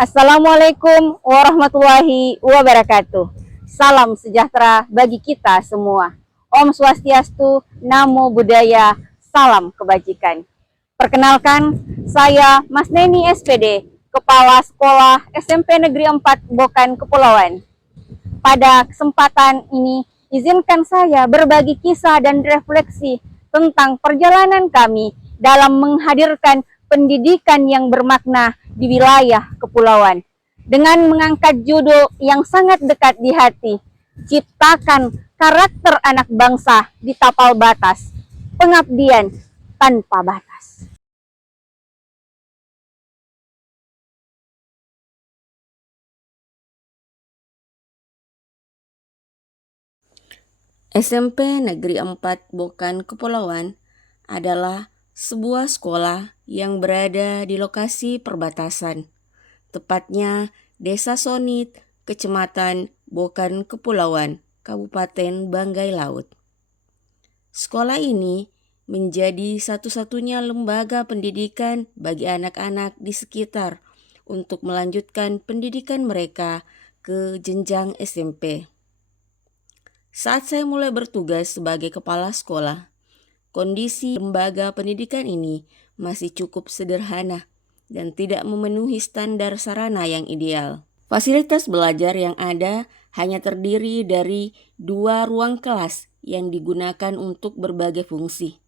Assalamualaikum warahmatullahi wabarakatuh. Salam sejahtera bagi kita semua. Om Swastiastu, Namo Buddhaya, salam kebajikan. Perkenalkan, saya Mas Neni SPD, Kepala Sekolah SMP Negeri 4 Bokan Kepulauan. Pada kesempatan ini, izinkan saya berbagi kisah dan refleksi tentang perjalanan kami dalam menghadirkan pendidikan yang bermakna di wilayah kepulauan. Dengan mengangkat judul yang sangat dekat di hati, ciptakan karakter anak bangsa di tapal batas, pengabdian tanpa batas. SMP Negeri 4 Bokan Kepulauan adalah sebuah sekolah yang berada di lokasi perbatasan, tepatnya Desa Sonit, Kecamatan Bokan Kepulauan, Kabupaten Banggai Laut. Sekolah ini menjadi satu-satunya lembaga pendidikan bagi anak-anak di sekitar untuk melanjutkan pendidikan mereka ke jenjang SMP. Saat saya mulai bertugas sebagai kepala sekolah, kondisi lembaga pendidikan ini masih cukup sederhana dan tidak memenuhi standar sarana yang ideal. Fasilitas belajar yang ada hanya terdiri dari 2 ruang kelas yang digunakan untuk berbagai fungsi.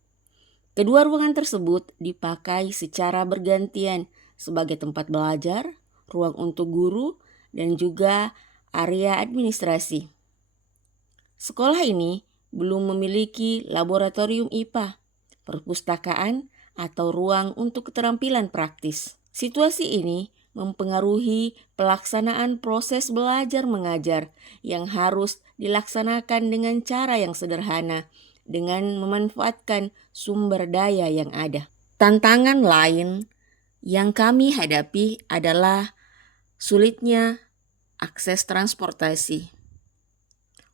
Kedua ruangan tersebut dipakai secara bergantian sebagai tempat belajar, ruang untuk guru, dan juga area administrasi. Sekolah ini belum memiliki laboratorium IPA, perpustakaan, atau ruang untuk keterampilan praktis. Situasi ini mempengaruhi pelaksanaan proses belajar mengajar yang harus dilaksanakan dengan cara yang sederhana dengan memanfaatkan sumber daya yang ada. Tantangan lain yang kami hadapi adalah sulitnya akses transportasi.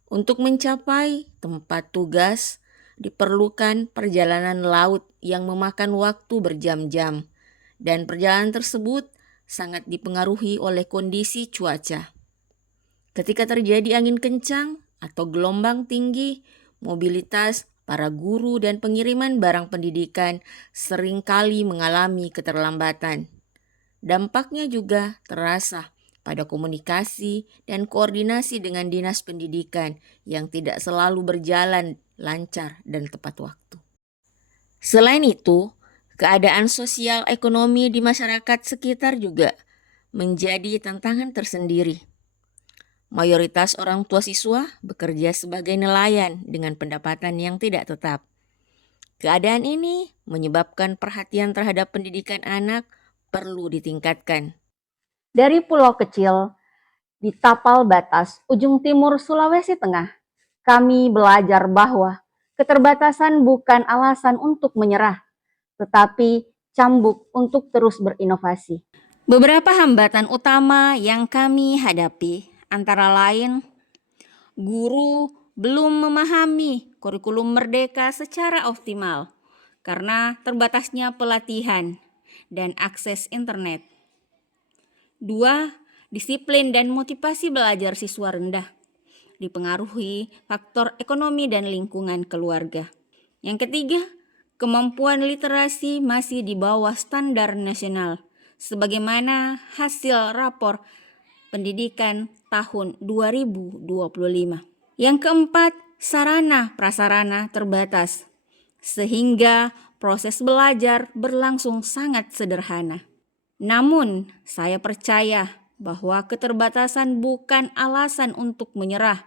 Untuk mencapai tempat tugas, diperlukan perjalanan laut yang memakan waktu berjam-jam, dan perjalanan tersebut sangat dipengaruhi oleh kondisi cuaca. Ketika terjadi angin kencang atau gelombang tinggi, mobilitas para guru dan pengiriman barang pendidikan seringkali mengalami keterlambatan. Dampaknya juga terasa pada komunikasi dan koordinasi dengan dinas pendidikan yang tidak selalu berjalan lancar dan tepat waktu. Selain itu, keadaan sosial ekonomi di masyarakat sekitar juga menjadi tantangan tersendiri. Mayoritas orang tua siswa bekerja sebagai nelayan dengan pendapatan yang tidak tetap. Keadaan ini menyebabkan perhatian terhadap pendidikan anak perlu ditingkatkan. Dari pulau kecil di tapal batas ujung timur Sulawesi Tengah, kami belajar bahwa keterbatasan bukan alasan untuk menyerah, tetapi cambuk untuk terus berinovasi. Beberapa hambatan utama yang kami hadapi antara lain guru belum memahami kurikulum merdeka secara optimal karena terbatasnya pelatihan dan akses internet. 2. Disiplin dan motivasi belajar siswa rendah, dipengaruhi faktor ekonomi dan lingkungan keluarga. Yang ketiga, kemampuan literasi masih di bawah standar nasional, sebagaimana hasil rapor pendidikan tahun 2025. Yang keempat, sarana prasarana terbatas, sehingga proses belajar berlangsung sangat sederhana. Namun, saya percaya bahwa keterbatasan bukan alasan untuk menyerah,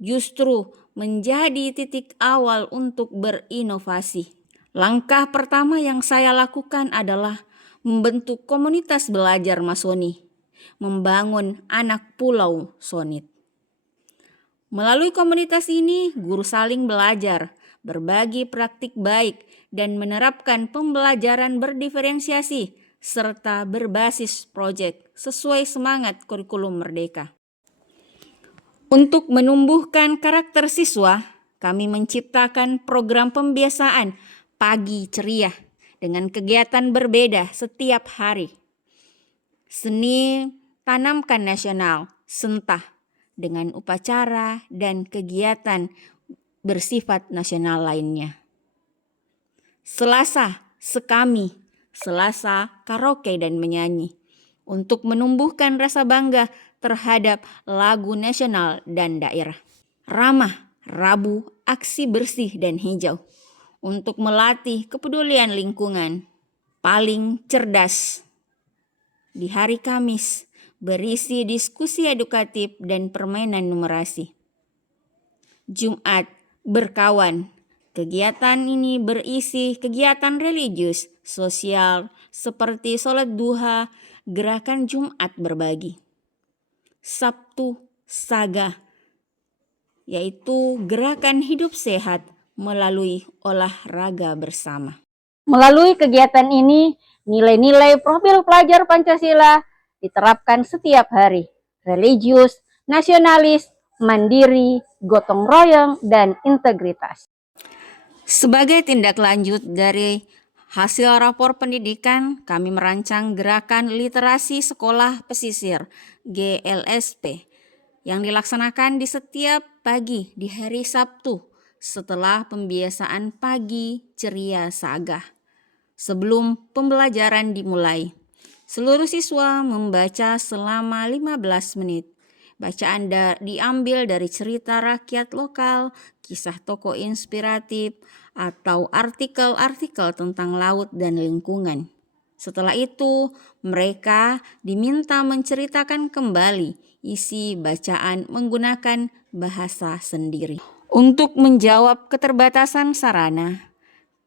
justru menjadi titik awal untuk berinovasi. Langkah pertama yang saya lakukan adalah membentuk komunitas belajar Masoni, membangun anak pulau Sonit. Melalui komunitas ini, guru saling belajar, berbagi praktik baik, dan menerapkan pembelajaran berdiferensiasi serta berbasis proyek sesuai semangat kurikulum merdeka. Untuk menumbuhkan karakter siswa, kami menciptakan program pembiasaan pagi ceria dengan kegiatan berbeda setiap hari. Seni Tanamkan Nasional, Sentah, dengan upacara dan kegiatan bersifat nasional lainnya. Selasa, Sekami, Selasa karaoke dan menyanyi, untuk menumbuhkan rasa bangga terhadap lagu nasional dan daerah. Ramah, Rabu, aksi bersih dan hijau, untuk melatih kepedulian lingkungan. Paling cerdas, di hari Kamis, berisi diskusi edukatif dan permainan numerasi. Jumat, Berkawan. Kegiatan ini berisi kegiatan religius, sosial, seperti sholat duha, gerakan Jumat berbagi. Sabtu, Saga, yaitu gerakan hidup sehat melalui olahraga bersama. Melalui kegiatan ini, nilai-nilai profil pelajar Pancasila diterapkan setiap hari. Religius, nasionalis, mandiri, gotong royong, dan integritas. Sebagai tindak lanjut dari hasil rapor pendidikan, kami merancang gerakan literasi sekolah pesisir GLSP yang dilaksanakan di setiap pagi di hari Sabtu setelah pembiasaan pagi ceria Saga. Sebelum pembelajaran dimulai, seluruh siswa membaca selama 15 menit. Bacaan diambil dari cerita rakyat lokal, kisah tokoh inspiratif, atau artikel-artikel tentang laut dan lingkungan. Setelah itu, mereka diminta menceritakan kembali isi bacaan menggunakan bahasa sendiri. Untuk menjawab keterbatasan sarana,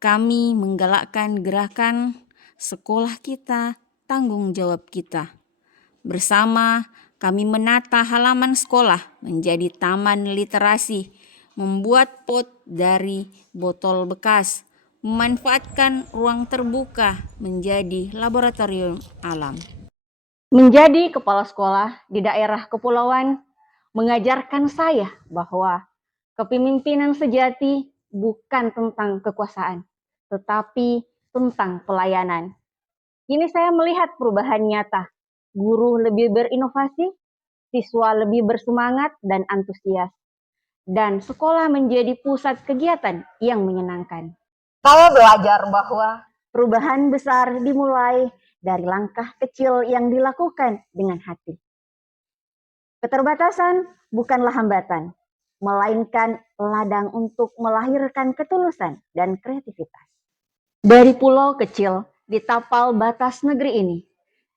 kami menggalakkan gerakan sekolah kita, tanggung jawab kita. Bersama kami menata halaman sekolah menjadi taman literasi, membuat pot dari botol bekas, memanfaatkan ruang terbuka menjadi laboratorium alam. Menjadi kepala sekolah di daerah kepulauan mengajarkan saya bahwa kepemimpinan sejati bukan tentang kekuasaan, tetapi tentang pelayanan. Kini saya melihat perubahan nyata. Guru lebih berinovasi, siswa lebih bersemangat dan antusias, dan sekolah menjadi pusat kegiatan yang menyenangkan. Saya belajar bahwa perubahan besar dimulai dari langkah kecil yang dilakukan dengan hati. Keterbatasan bukanlah hambatan, melainkan ladang untuk melahirkan ketulusan dan kreativitas. Dari pulau kecil di tapal batas negeri ini,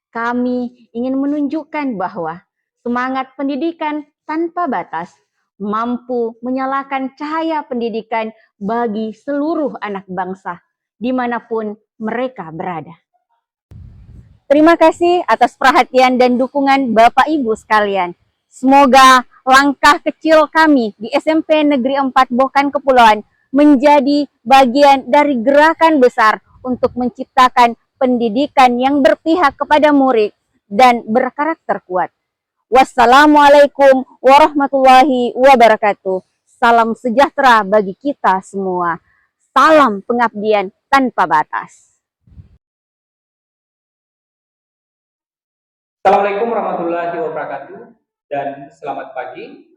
kami ingin menunjukkan bahwa semangat pendidikan tanpa batas mampu menyalakan cahaya pendidikan bagi seluruh anak bangsa, dimanapun mereka berada. Terima kasih atas perhatian dan dukungan Bapak Ibu sekalian. Semoga langkah kecil kami di SMP Negeri 4 Bokan Kepulauan menjadi bagian dari gerakan besar untuk menciptakan pendidikan yang berpihak kepada murid dan berkarakter kuat. Wassalamualaikum warahmatullahi wabarakatuh. Salam sejahtera bagi kita semua. Salam pengabdian tanpa batas. Assalamualaikum warahmatullahi wabarakatuh dan selamat pagi.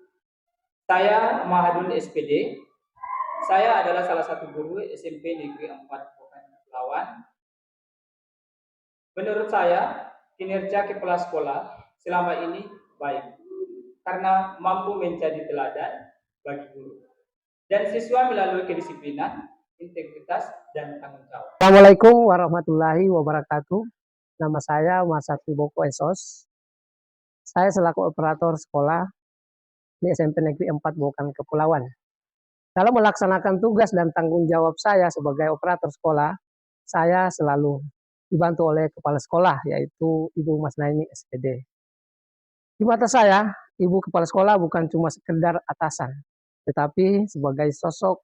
Saya Mahadun SPD. Saya adalah salah satu guru SMP Negeri 4 Bokan Kepulauan. Menurut saya, kinerja kepala sekolah selama ini baik karena mampu menjadi teladan bagi guru dan siswa melalui kedisiplinan, integritas, dan tanggung jawab. Assalamualaikum warahmatullahi wabarakatuh. Nama saya Mas Satri Boko Esos. Saya selaku operator sekolah di SMP Negeri 4 Bokan Kepulauan. Dalam melaksanakan tugas dan tanggung jawab saya sebagai operator sekolah, saya selalu dibantu oleh kepala sekolah, yaitu Ibu Mas Naini SPD. Di mata saya, Ibu Kepala Sekolah bukan cuma sekedar atasan, tetapi sebagai sosok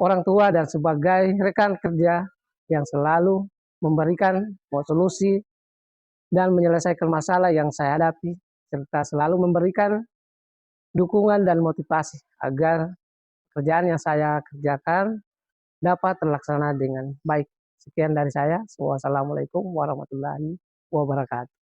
orang tua dan sebagai rekan kerja yang selalu memberikan solusi dan menyelesaikan masalah yang saya hadapi, serta selalu memberikan dukungan dan motivasi agar pekerjaan yang saya kerjakan dapat terlaksana dengan baik. Sekian dari saya. Wassalamualaikum warahmatullahi wabarakatuh.